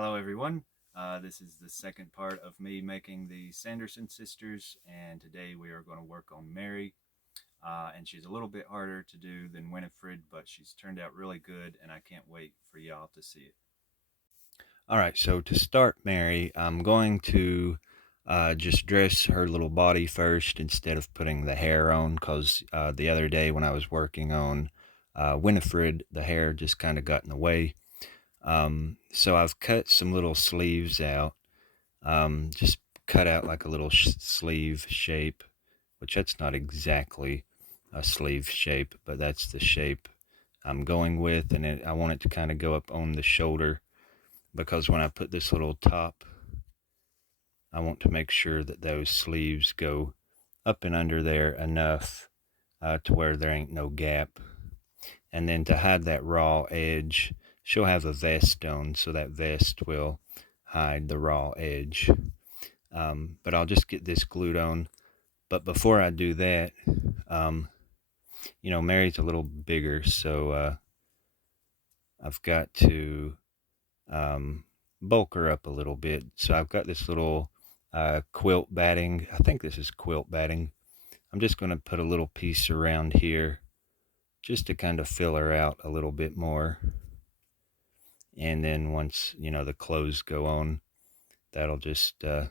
Hello everyone, this is the second part of me making the Sanderson sisters, and today we are going to work on Mary, and she's a little bit harder to do than Winifred, but she's turned out really good and I can't wait for y'all to see it. Alright, so to start Mary, I'm going to just dress her little body first instead of putting the hair on, because the other day when I was working on Winifred, the hair just kind of got in the way. So I've cut some little sleeves out, just cut out like a little sleeve shape, which that's not exactly a sleeve shape, but that's the shape I'm going with. And I want it to kind of go up on the shoulder, because when I put this little top, I want to make sure that those sleeves go up and under there enough to where there ain't no gap. And then to hide that raw edge, she'll have a vest on, so that vest will hide the raw edge. But I'll just get this glued on. But before I do that, Mary's a little bigger, so I've got to bulk her up a little bit. So I've got this little quilt batting. I think this is quilt batting. I'm just going to put a little piece around here just to kind of fill her out a little bit more. And then once, the clothes go on, that'll just, that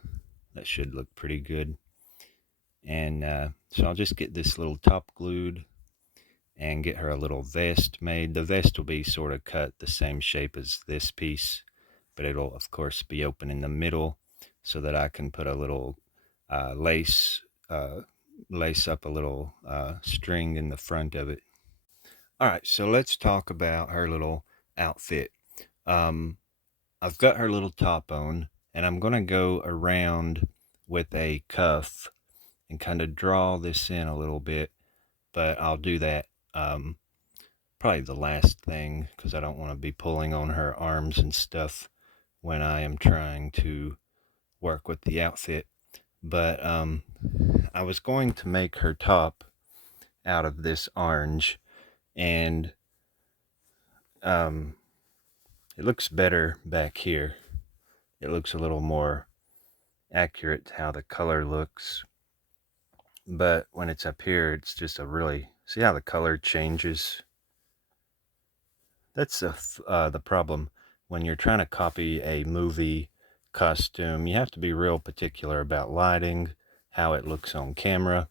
should look pretty good. And so I'll just get this little top glued and get her a little vest made. The vest will be sort of cut the same shape as this piece, but it'll of course be open in the middle so that I can put a little lace up a little string in the front of it. All right, so let's talk about her little outfit. I've got her little top on, and I'm going to go around with a cuff and kind of draw this in a little bit, but I'll do that probably the last thing, because I don't want to be pulling on her arms and stuff when I am trying to work with the outfit. But I was going to make her top out of this orange, and it looks better back here. It looks a little more accurate to how the color looks. But when it's up here, it's just see how the color changes? That's the problem. When you're trying to copy a movie costume, you have to be real particular about lighting, how it looks on camera.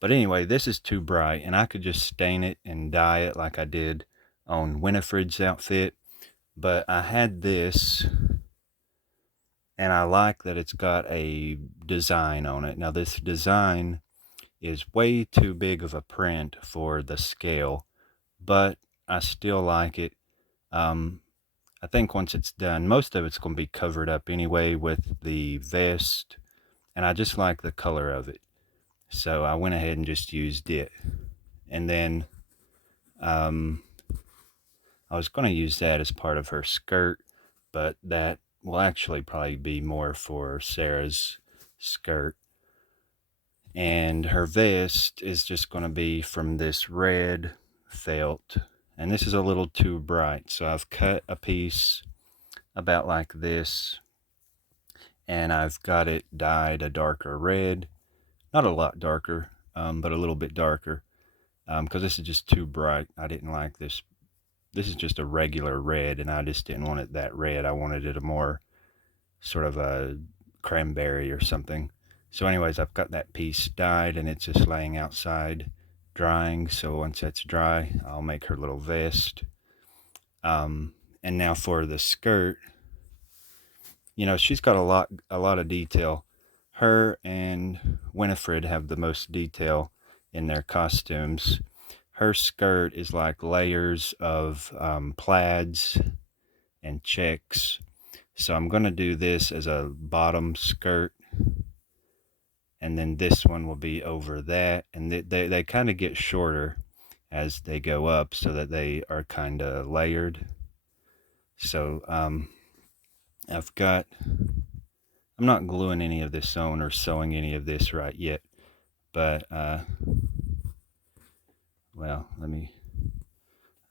But anyway, this is too bright, and I could just stain it and dye it like I did on Winifred's outfit. But I had this, and I like that it's got a design on it. Now this design is way too big of a print for the scale, but I still like it. I think once it's done, most of it's going to be covered up anyway with the vest, and I just like the color of it. So I went ahead and just used it. And then I was going to use that as part of her skirt, but that will actually probably be more for Sarah's skirt. And her vest is just going to be from this red felt, and this is a little too bright, so I've cut a piece about like this, and I've got it dyed a darker red, not a lot darker, but a little bit darker, because this is just too bright. I didn't like this. This is just a regular red, and I just didn't want it that red. I wanted it a more sort of a cranberry or something. So anyways, I've got that piece dyed, and it's just laying outside drying. So once that's dry, I'll make her little vest. And now for the skirt, she's got a lot of detail. Her and Winifred have the most detail in their costumes. Her skirt is like layers of plaids and checks. So I'm going to do this as a bottom skirt, and then this one will be over that, and they kind of get shorter as they go up, so that they are kind of layered. So I'm not gluing any of this on or sewing any of this right yet, but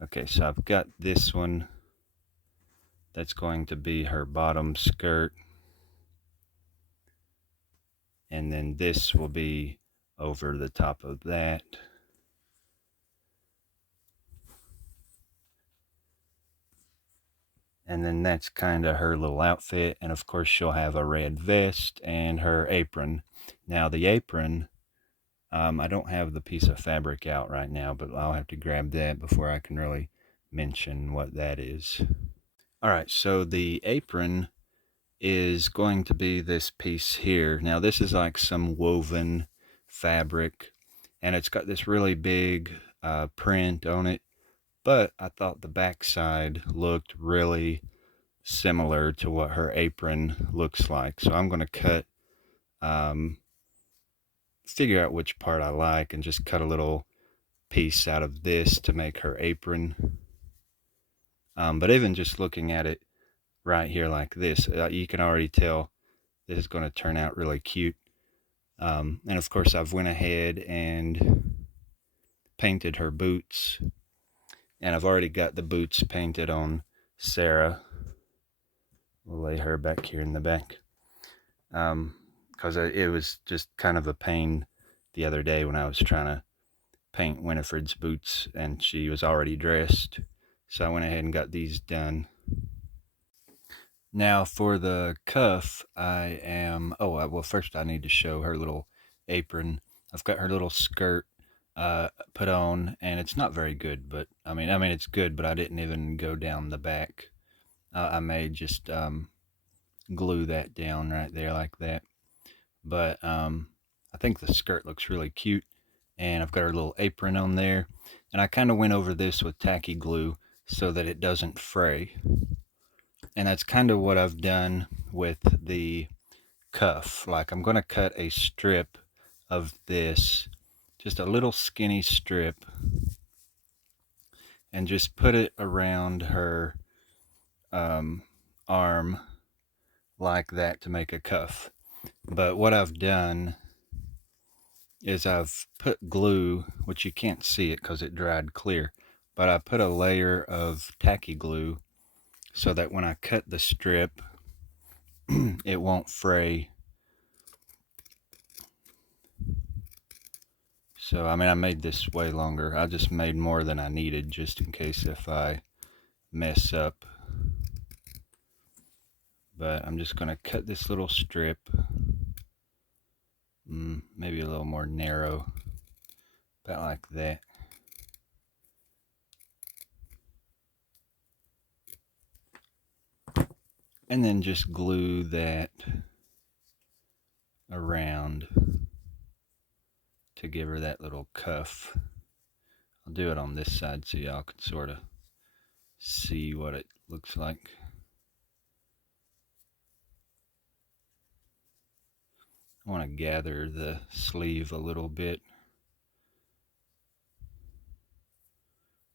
okay, so I've got this one That's going to be her bottom skirt. And then this will be over the top of that. And then that's kind of her little outfit. And of course, she'll have a red vest and her apron. Now, the apron, I don't have the piece of fabric out right now, but I'll have to grab that before I can really mention what that is. All right, so the apron is going to be this piece here. Now, this is like some woven fabric, and it's got this really big print on it, but I thought the backside looked really similar to what her apron looks like. So I'm going to cut, figure out which part I like, and just cut a little piece out of this to make her apron. But even just looking at it right here like this, you can already tell this is going to turn out really cute. And of course, I've went ahead and painted her boots, and I've already got the boots painted on Sarah. We'll lay her back here in the back, because it was just kind of a pain the other day when I was trying to paint Winifred's boots and she was already dressed. So I went ahead and got these done. Now for the cuff, well, first I need to show her little apron. I've got her little skirt put on, and it's not very good, but I mean it's good, but I didn't even go down the back. I may just glue that down right there like that. But I think the skirt looks really cute, and I've got her little apron on there, and I kind of went over this with tacky glue so that it doesn't fray. And that's kind of what I've done with the cuff. Like, I'm going to cut a strip of this, just a little skinny strip, and just put it around her arm like that to make a cuff. But what I've done is I've put glue, which you can't see it because it dried clear, but I put a layer of tacky glue so that when I cut the strip, it won't fray. So, I mean, I made this way longer. I just made more than I needed just in case if I mess up. But I'm just going to cut this little strip, maybe a little more narrow, about like that. And then just glue that around to give her that little cuff. I'll do it on this side so y'all can sort of see what it looks like. I want to gather the sleeve a little bit.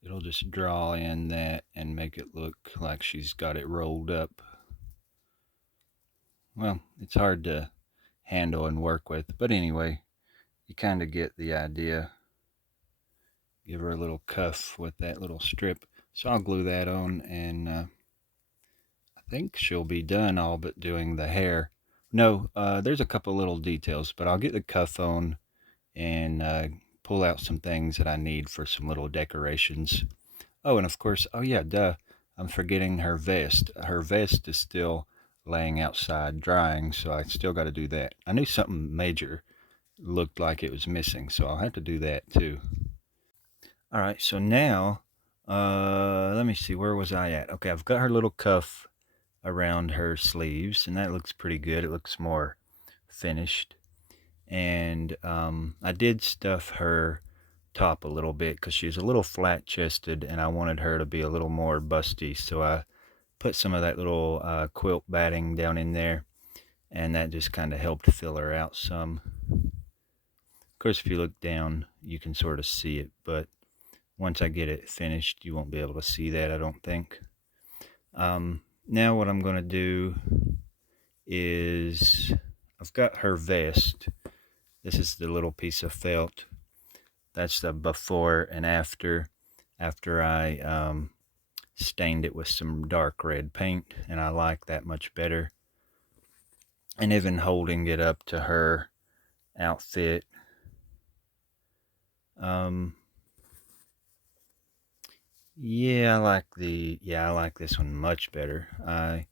It'll just draw in that and make it look like she's got it rolled up. Well, it's hard to handle and work with, but anyway, you kind of get the idea. Give her a little cuff with that little strip. So I'll glue that on, and I think she'll be done all but doing the hair. No, there's a couple little details, but I'll get the cuff on and pull out some things that I need for some little decorations. Oh, and of course, oh yeah, duh, I'm forgetting her vest. Her vest is still laying outside drying, so I still got to do that. I knew something major looked like it was missing, so I'll have to do that too. All right, so now, let me see, where was I at? Okay, I've got her little cuff around her sleeves, and that looks pretty good. It looks more finished. And I did stuff her top a little bit because she's a little flat chested, and I wanted her to be a little more busty, so I put some of that little quilt batting down in there, and that just kind of helped fill her out some. Of course, if you look down, you can sort of see it, but once I get it finished, you won't be able to see that, I don't think. Now what I'm going to do is, I've got her vest. This is the little piece of felt. That's the before and after I stained it with some dark red paint, and I like that much better. And even holding it up to her outfit, yeah, I like this one much better. I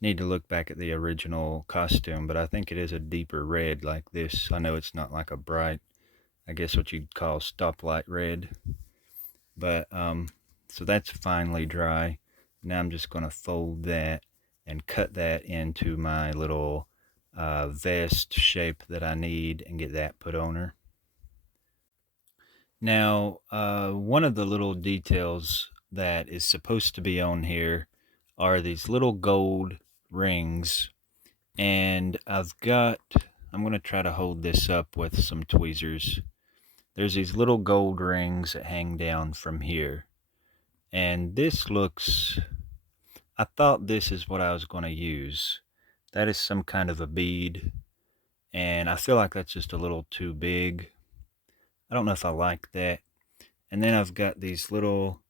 need to look back at the original costume, but I think it is a deeper red like this. I know it's not like a bright, I guess what you'd call stoplight red, but so that's finally dry. Now I'm just going to fold that and cut that into my little vest shape that I need and get that put on her. Now, one of the little details that is supposed to be on here are these little gold rings, and I'm going to try to hold this up with some tweezers. There's these little gold rings that hang down from here, and I thought this is what I was going to use. That is some kind of a bead, and I feel like that's just a little too big. I don't know if I like that. And then I've got these little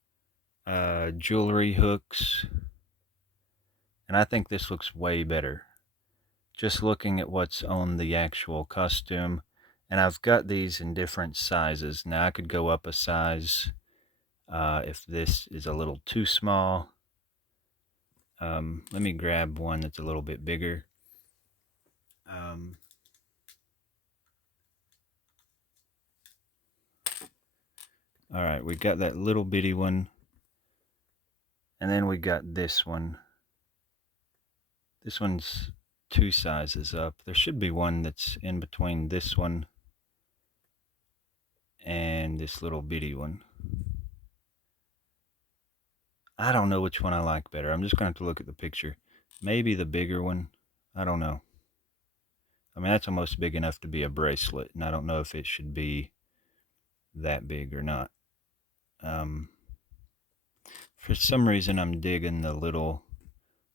jewelry hooks, and I think this looks way better. Just looking at what's on the actual costume, and I've got these in different sizes. Now I could go up a size if this is a little too small. Let me grab one that's a little bit bigger. All right, we got that little bitty one, and then we got this one. This one's 2 sizes up. There should be one that's in between this one and this little bitty one. I don't know which one I like better. I'm just going to have to look at the picture. Maybe the bigger one. I don't know. I mean, that's almost big enough to be a bracelet, and I don't know if it should be that big or not. For some reason, I'm digging the little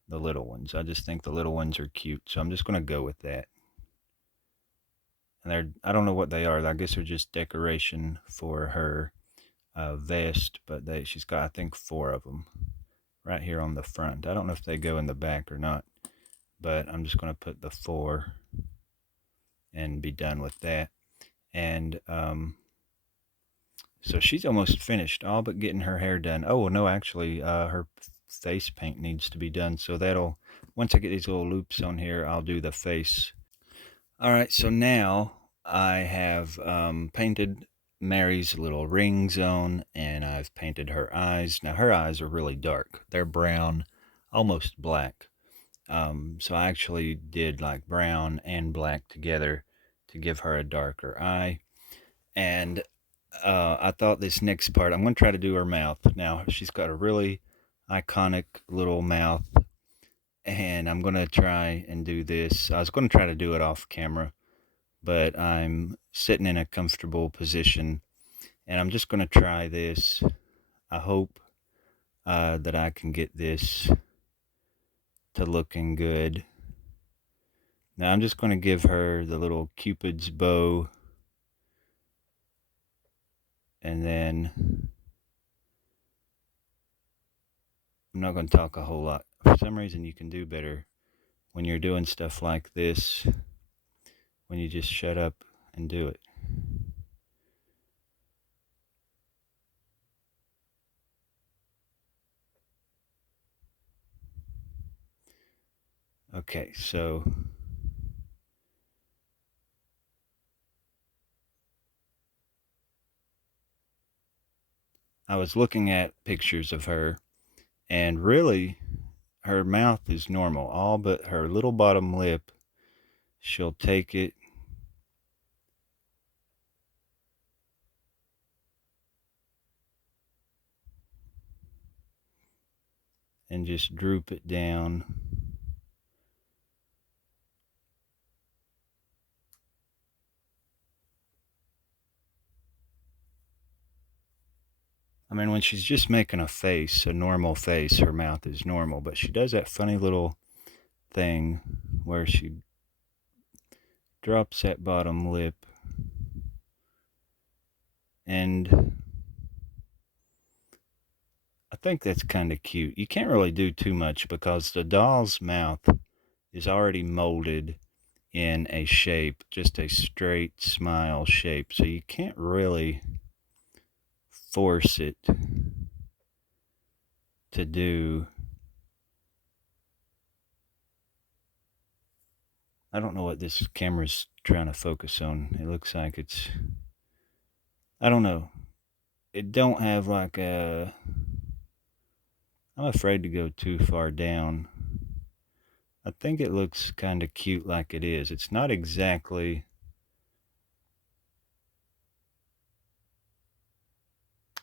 ones. I just think the little ones are cute, so I'm just going to go with that. And I don't know what they are. I guess they're just decoration for her vest, but she's got, I think, 4 of them right here on the front. I don't know if they go in the back or not, but I'm just going to put the 4 and be done with that. And so she's almost finished, all but getting her hair done. Oh no, actually her face paint needs to be done, so that'll, once I get these little loops on here, I'll do the face. All right, so now I have painted Mary's little ring zone, and I've painted her eyes. Now her eyes are really dark. They're brown, almost black. So I actually did like brown and black together to give her a darker eye. And I thought this next part, I'm going to try to do her mouth. Now she's got a really iconic little mouth, and I'm going to try and do this. I was going to try to do it off camera, but I'm sitting in a comfortable position, and I'm just going to try this. I hope that I can get this to looking good. Now I'm just going to give her the little Cupid's bow, and then I'm not going to talk a whole lot. For some reason you can do better when you're doing stuff like this, when you just shut up and do it. Okay, so I was looking at pictures of her, and really her mouth is normal, all but her little bottom lip. She'll take it and just droop it down. I mean, when she's just making a face, a normal face, her mouth is normal, but she does that funny little thing where she drops that bottom lip, and I think that's kind of cute. You can't really do too much because the doll's mouth is already molded in a shape, just a straight smile shape. So you can't really force it to do. I don't know what this camera's trying to focus on. It looks like it's, I don't know. It don't have like a, I'm afraid to go too far down. I think it looks kind of cute like it is. It's not exactly,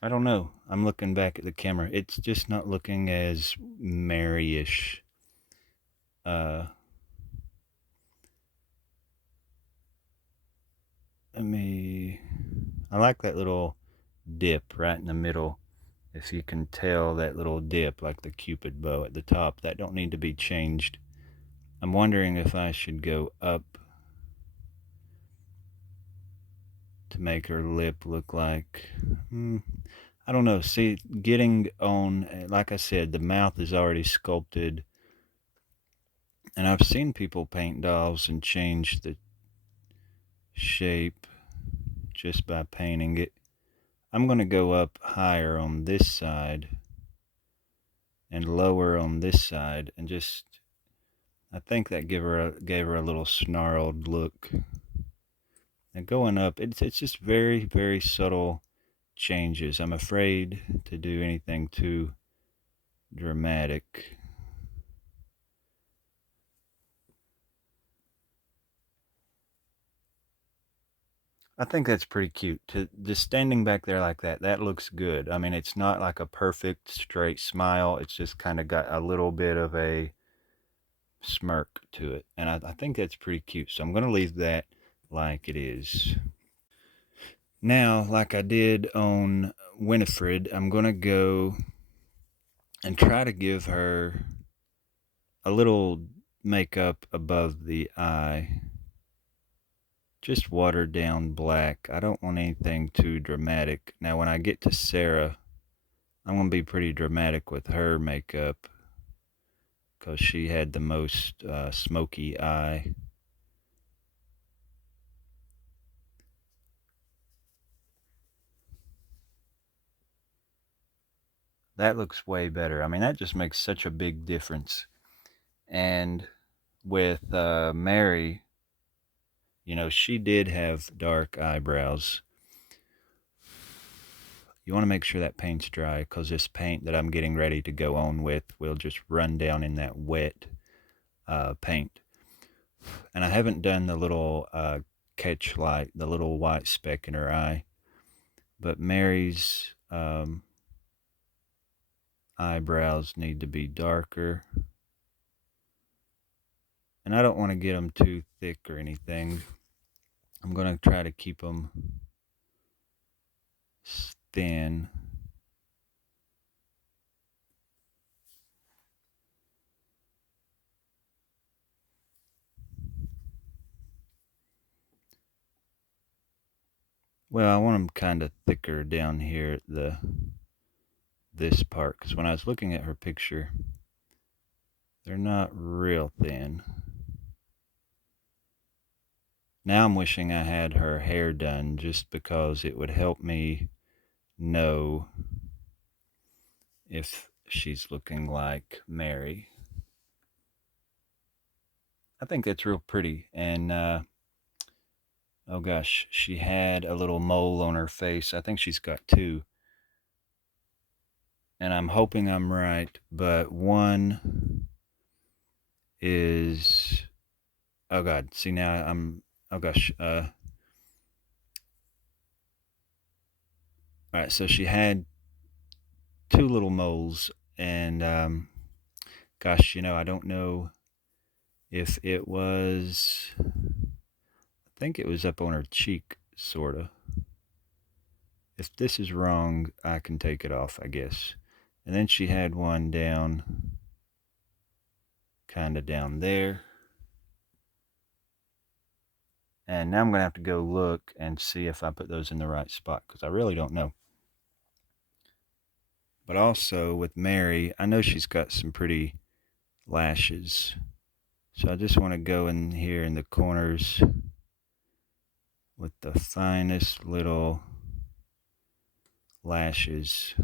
I don't know. I'm looking back at the camera. It's just not looking as Mary-ish. Uh, I like that little dip right in the middle. If you can tell that little dip, like the Cupid bow at the top, that don't need to be changed. I'm wondering if I should go up to make her lip look like, I don't know. See, getting on, like I said, the mouth is already sculpted. And I've seen people paint dolls and change the shape just by painting it. I'm going to go up higher on this side and lower on this side, and just, I think that gave her a little snarled look. And going up, it's just very, very subtle changes. I'm afraid to do anything too dramatic. I think that's pretty cute. To just standing back there like that, that looks good. I mean, it's not like a perfect straight smile. It's just kind of got a little bit of a smirk to it. And I think that's pretty cute. So I'm going to leave that like it is. Now, like I did on Winifred, I'm going to go and try to give her a little makeup above the eye. Just watered down black. I don't want anything too dramatic. Now, when I get to Sarah, I'm going to be pretty dramatic with her makeup because she had the most smoky eye. That looks way better. I mean, that just makes such a big difference. And with Mary, you know, she did have dark eyebrows. You want to make sure that paint's dry because this paint that I'm getting ready to go on with will just run down in that wet paint. And I haven't done the little catch light, the little white speck in her eye. But Mary's eyebrows need to be darker. And I don't want to get them too thick or anything. I'm going to try to keep them thin. Well, I want them kind of thicker down here at this part, because when I was looking at her picture, they're not real thin. Now I'm wishing I had her hair done just because it would help me know if she's looking like Mary. I think that's real pretty. And oh gosh, she had a little mole on her face. I think she's got two. And I'm hoping I'm right, but one is, oh god, see now oh gosh, all right, so she had two little moles, and gosh, you know, I don't know if it was, I think it was up on her cheek, sorta. If this is wrong, I can take it off, I guess. And then she had one down, kind of down there. And now I'm going to have to go look and see if I put those in the right spot, because I really don't know. But also with Mary, I know she's got some pretty lashes. So I just want to go in here in the corners with the finest little lashes.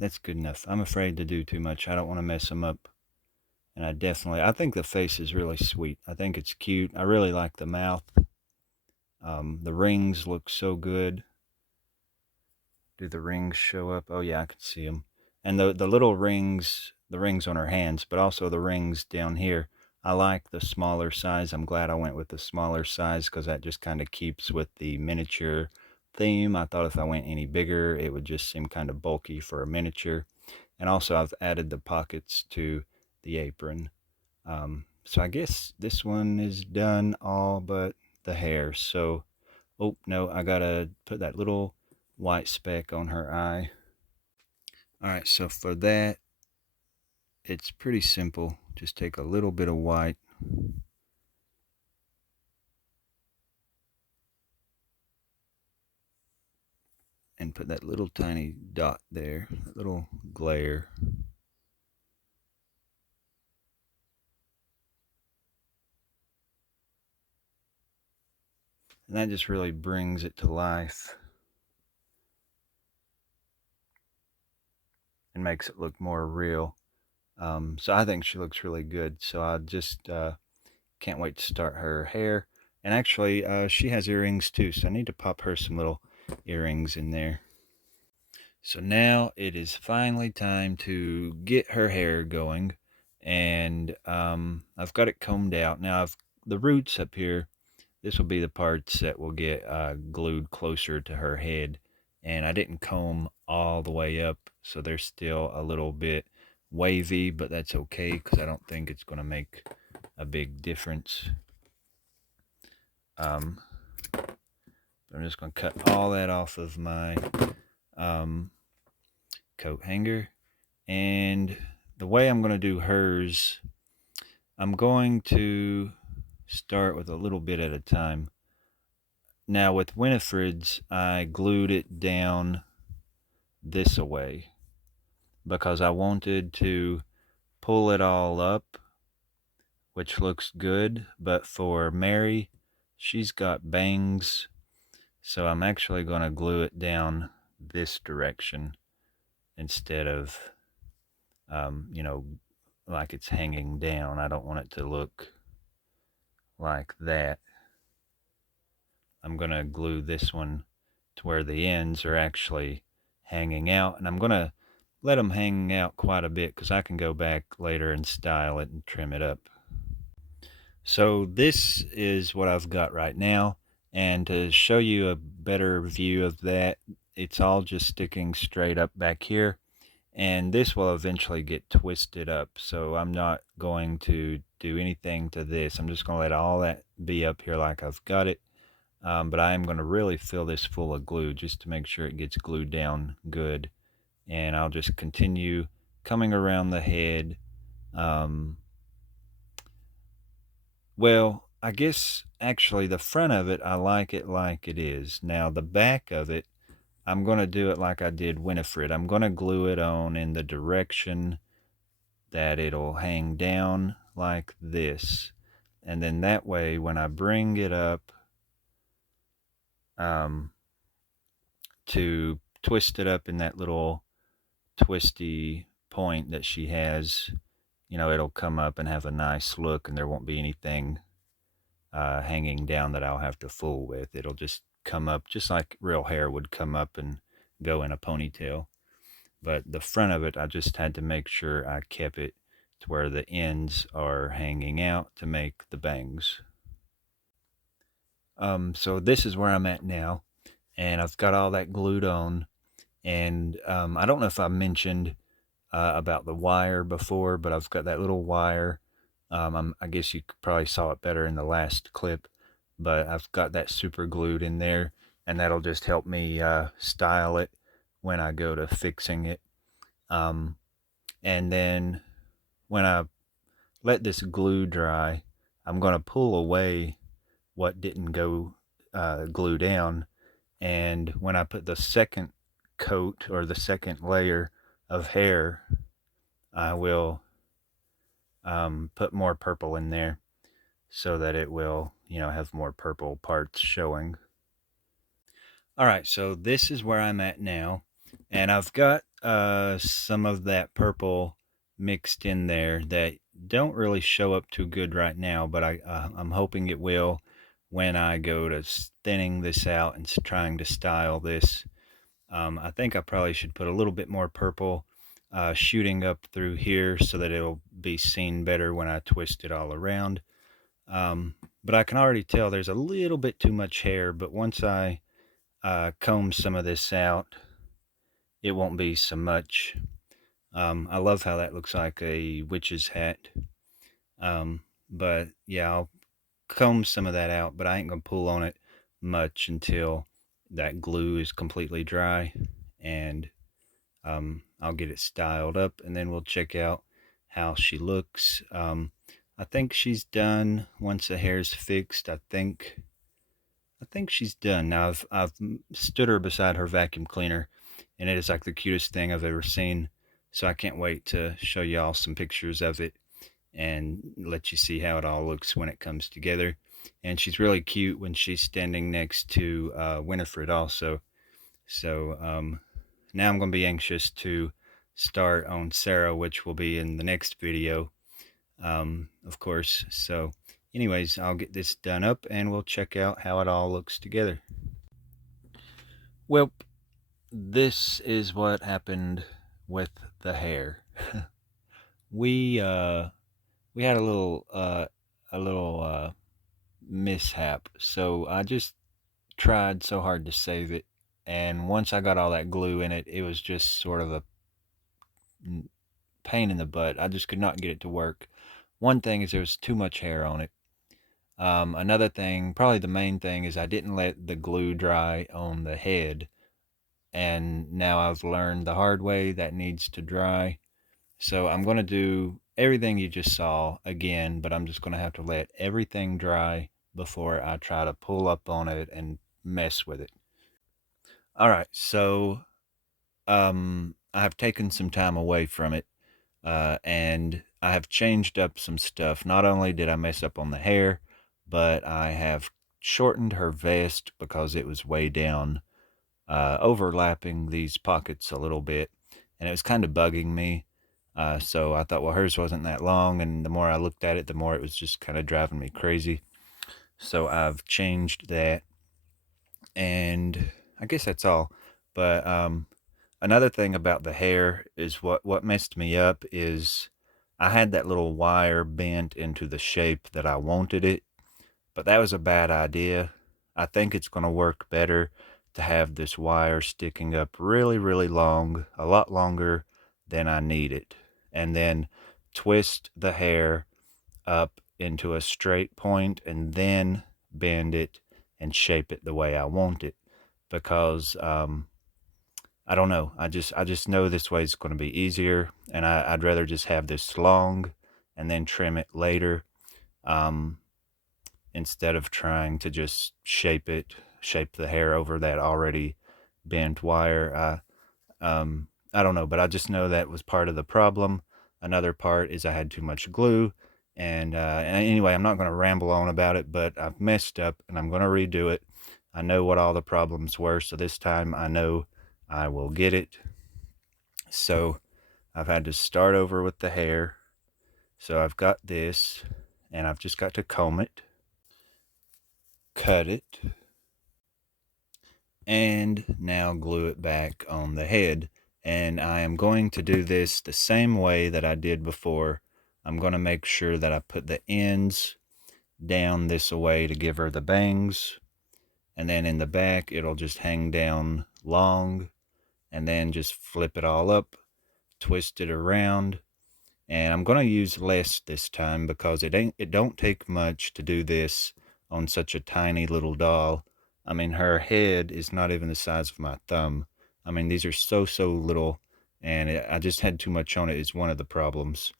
That's good enough. I'm afraid to do too much. I don't want to mess them up. And I think the face is really sweet. I think it's cute. I really like the mouth. The rings look so good. Do the rings show up? Oh yeah, I can see them. And the little rings, the rings on her hands, but also the rings down here. I like the smaller size. I'm glad I went with the smaller size because that just kind of keeps with the miniature theme. I thought if I went any bigger, it would just seem kind of bulky for a miniature. And also I've added the pockets to the apron. So I guess this one is done all but the hair. So, oh no, I gotta put that little white speck on her eye. All right, so for that, it's pretty simple. Just take a little bit of white and put that little tiny dot there, that little glare. And that just really brings it to life and makes it look more real. So I think she looks really good. So I just can't wait to start her hair. And actually, she has earrings too, so I need to pop her some little earrings in there. So now it is finally time to get her hair going. And I've got it combed out. Now, the roots up here, this will be the parts that will get glued closer to her head. And I didn't comb all the way up, so they're still a little bit wavy, but that's okay because I don't think it's going to make a big difference. I'm just going to cut all that off of my coat hanger. And the way I'm going to do hers, I'm going to start with a little bit at a time. Now with Winifred's, I glued it down this way because I wanted to pull it all up, which looks good. But for Mary, she's got bangs, so I'm actually going to glue it down this direction instead of, like it's hanging down. I don't want it to look like that. I'm going to glue this one to where the ends are actually hanging out, and I'm going to let them hang out quite a bit because I can go back later and style it and trim it up. So this is what I've got right now, and to show you a better view of that, it's all just sticking straight up back here, and this will eventually get twisted up, so I'm not going to do anything to this. I'm just going to let all that be up here like I've got it. But I am going to really fill this full of glue just to make sure it gets glued down good. And I'll just continue coming around the head. Well, I guess actually the front of it, I like it like it is. Now the back of it, I'm going to do it like I did Winifred. I'm going to glue it on in the direction that it'll hang down like this. And then that way, when I bring it up, to twist it up in that little twisty point that she has, it'll come up and have a nice look, and there won't be anything hanging down that I'll have to fool with. It'll just come up just like real hair would come up and go in a ponytail. But the front of it, I just had to make sure I kept it to where the ends are hanging out to make the bangs. So this is where I'm at now, and I've got all that glued on. And I don't know if I mentioned about the wire before, but I've got that little wire. I guess you probably saw it better in the last clip, but I've got that super glued in there, and that'll just help me style it when I go to fixing it. And then when I let this glue dry, I'm going to pull away what didn't go glue down. And when I put the second coat or the second layer of hair, I will put more purple in there so that it will, have more purple parts showing. All right, so this is where I'm at now, and I've got some of that purple mixed in there that don't really show up too good right now, but I'm hoping it will when I go to thinning this out and trying to style this. I think I probably should put a little bit more purple shooting up through here so that it'll be seen better when I twist it all around. But I can already tell there's a little bit too much hair, but once I comb some of this out, it won't be so much. I love how that looks like a witch's hat. But yeah, I'll comb some of that out, but I ain't gonna pull on it much until that glue is completely dry, and I'll get it styled up, and then we'll check out how she looks. I think she's done once the hair's fixed. I think she's done. Now I've stood her beside her vacuum cleaner, and it is like the cutest thing I've ever seen. So I can't wait to show y'all some pictures of it and let you see how it all looks when it comes together. And she's really cute when she's standing next to Winifred also. So now I'm going to be anxious to start on Sarah, which will be in the next video, of course. So anyways, I'll get this done up and we'll check out how it all looks together. Well, this is what happened with the hair. we we had a little mishap, so I just tried so hard to save it, and once I got all that glue in it, it was just sort of a pain in the butt. I just could not get it to work. One thing is there was too much hair on it. Another thing, probably the main thing, is I didn't let the glue dry on the head, and now I've learned the hard way that needs to dry. So I'm going to do everything you just saw again, but I'm just going to have to let everything dry before I try to pull up on it and mess with it. All right, so I have taken some time away from it, and I have changed up some stuff. Not only did I mess up on the hair, but I have shortened her vest because it was way down, overlapping these pockets a little bit, and it was kind of bugging me. So I thought, well, hers wasn't that long, and the more I looked at it, the more it was just kind of driving me crazy. So I've changed that, and I guess that's all. But another thing about the hair is what messed me up is I had that little wire bent into the shape that I wanted it, but that was a bad idea. I think it's going to work better to have this wire sticking up really, really long, a lot longer than I need it, and then twist the hair up into a straight point and then bend it and shape it the way I want it, because I don't know. I just know this way is going to be easier, and I'd rather just have this long and then trim it later, um, instead of trying to just shape the hair over that already bent wire. I don't know, but I just know that was part of the problem. Another part is I had too much glue, and anyway, I'm not going to ramble on about it, but I've messed up, and I'm going to redo it. I know what all the problems were, so this time I know I will get it. So I've had to start over with the hair. So I've got this, and I've just got to comb it, cut it, and now glue it back on the head. And I am going to do this the same way that I did before. I'm going to make sure that I put the ends down this way to give her the bangs, and then in the back it'll just hang down long, and then just flip it all up, twist it around. And I'm going to use less this time because it don't take much to do this on such a tiny little doll. I mean, her head is not even the size of my thumb. I mean, these are so little, and I just had too much on it is one of the problems.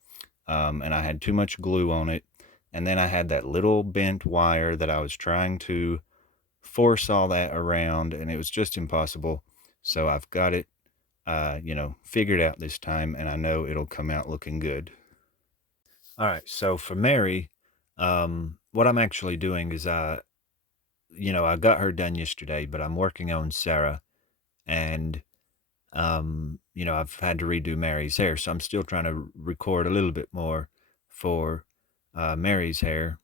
And I had too much glue on it. And then I had that little bent wire that I was trying to force all that around, and it was just impossible. So I've got it, figured out this time, and I know it'll come out looking good. All right, so for Mary, what I'm actually doing is I got her done yesterday, but I'm working on Sarah, and I've had to redo Mary's hair, so I'm still trying to record a little bit more for Mary's hair.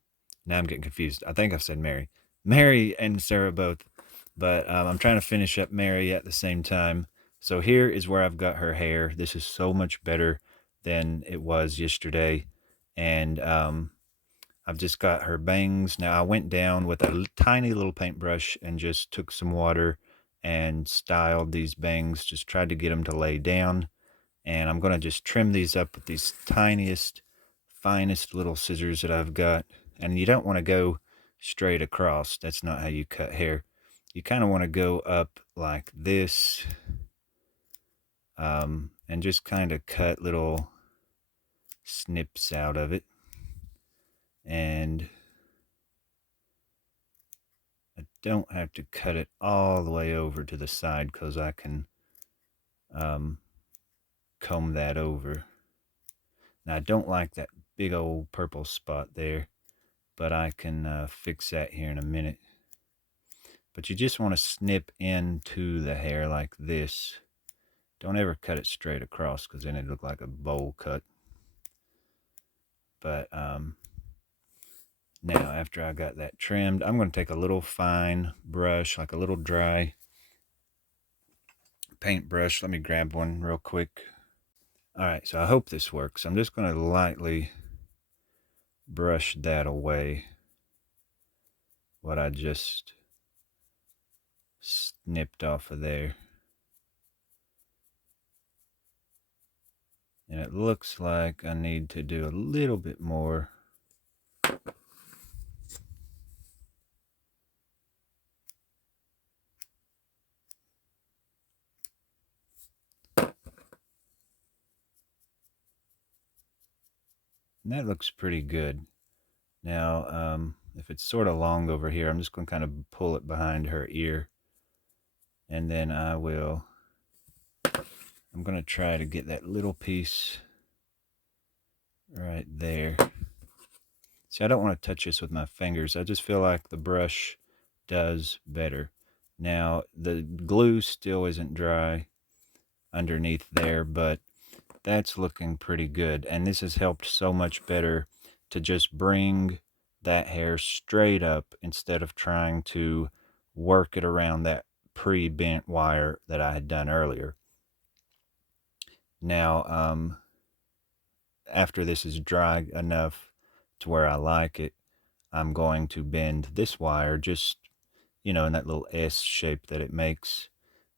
Now I'm getting confused. I think I said Mary and Sarah both, but I'm trying to finish up Mary at the same time. So here is where I've got her hair. This is so much better than it was yesterday, and I've just got her bangs. Now I went down with a tiny little paintbrush and just took some water and styled these bangs, just tried to get them to lay down. And I'm going to just trim these up with these tiniest, finest little scissors that I've got. And you don't want to go straight across. That's not how you cut hair. You kind of want to go up like this, and just kind of cut little snips out of it. And I don't have to cut it all the way over to the side because I can comb that over. Now I don't like that big old purple spot there, but I can fix that here in a minute. But you just want to snip into the hair like this. Don't ever cut it straight across because then it look like a bowl cut. But now after I got that trimmed, I'm going to take a little fine brush, like a little dry paintbrush. Let me grab one real quick. All right, so I hope this works. I'm just going to lightly brush that away, what I just snipped off of there. And it looks like I need to do a little bit more. And that looks pretty good. Now, if it's sort of long over here, I'm just going to kind of pull it behind her ear. And then I'm going to try to get that little piece right there. See, I don't want to touch this with my fingers. I just feel like the brush does better. Now, the glue still isn't dry underneath there, but that's looking pretty good. And this has helped so much better to just bring that hair straight up instead of trying to work it around that pre-bent wire that I had done earlier. Now, after this is dry enough to where I like it, I'm going to bend this wire just, in that little S shape that it makes,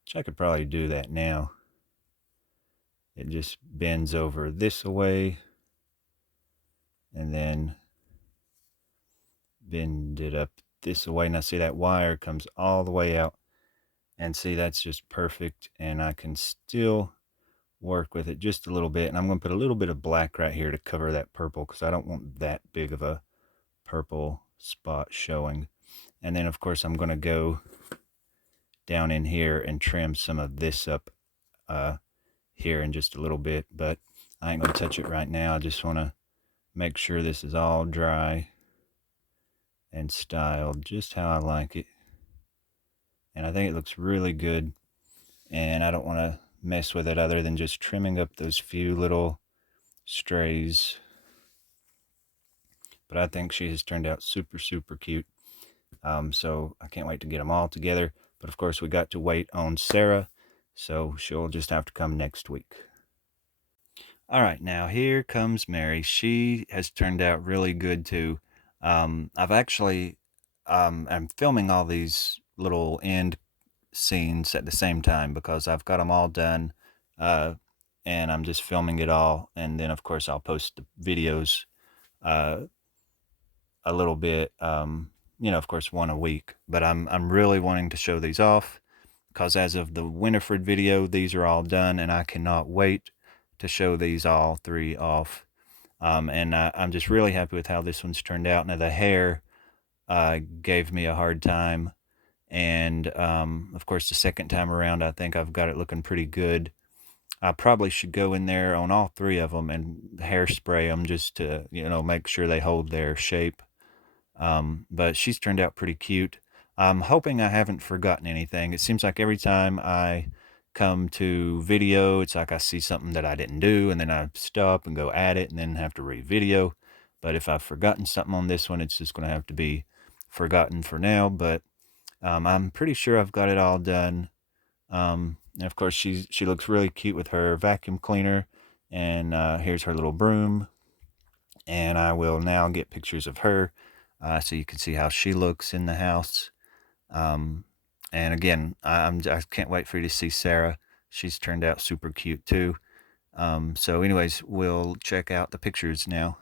which I could probably do that now. It just bends over this way and then bend it up this way. Now see, that wire comes all the way out, and see, that's just perfect. And I can still work with it just a little bit, and I'm going to put a little bit of black right here to cover that purple because I don't want that big of a purple spot showing. And then of course I'm going to go down in here and trim some of this up here in just a little bit, but I ain't going to touch it right now. I just want to make sure this is all dry and styled just how I like it. And I think it looks really good, and I don't want to mess with it other than just trimming up those few little strays. But I think she has turned out super cute. So I can't wait to get them all together. But of course we got to wait on Sarah, so she'll just have to come next week. All right, now here comes Mary. She has turned out really good too. I've actually, I'm filming all these little end scenes at the same time because I've got them all done, and I'm just filming it all, and then of course I'll post the videos a little bit of course, one a week. But I'm really wanting to show these off because as of the Winifred video, these are all done, and I cannot wait to show these all three off. And I'm just really happy with how this one's turned out. Now the hair gave me a hard time, and of course the second time around I think I've got it looking pretty good. I probably should go in there on all three of them and hairspray them just to make sure they hold their shape. But she's turned out pretty cute. I'm hoping I haven't forgotten anything. It seems like every time I come to video, it's like I see something that I didn't do, and then I stop and go at it and then have to re-video. But if I've forgotten something on this one, it's just going to have to be forgotten for now. But I'm pretty sure I've got it all done. And of course, she looks really cute with her vacuum cleaner. And here's her little broom. And I will now get pictures of her so you can see how she looks in the house. And again, I can't wait for you to see Sarah. She's turned out super cute too. So anyways, we'll check out the pictures now.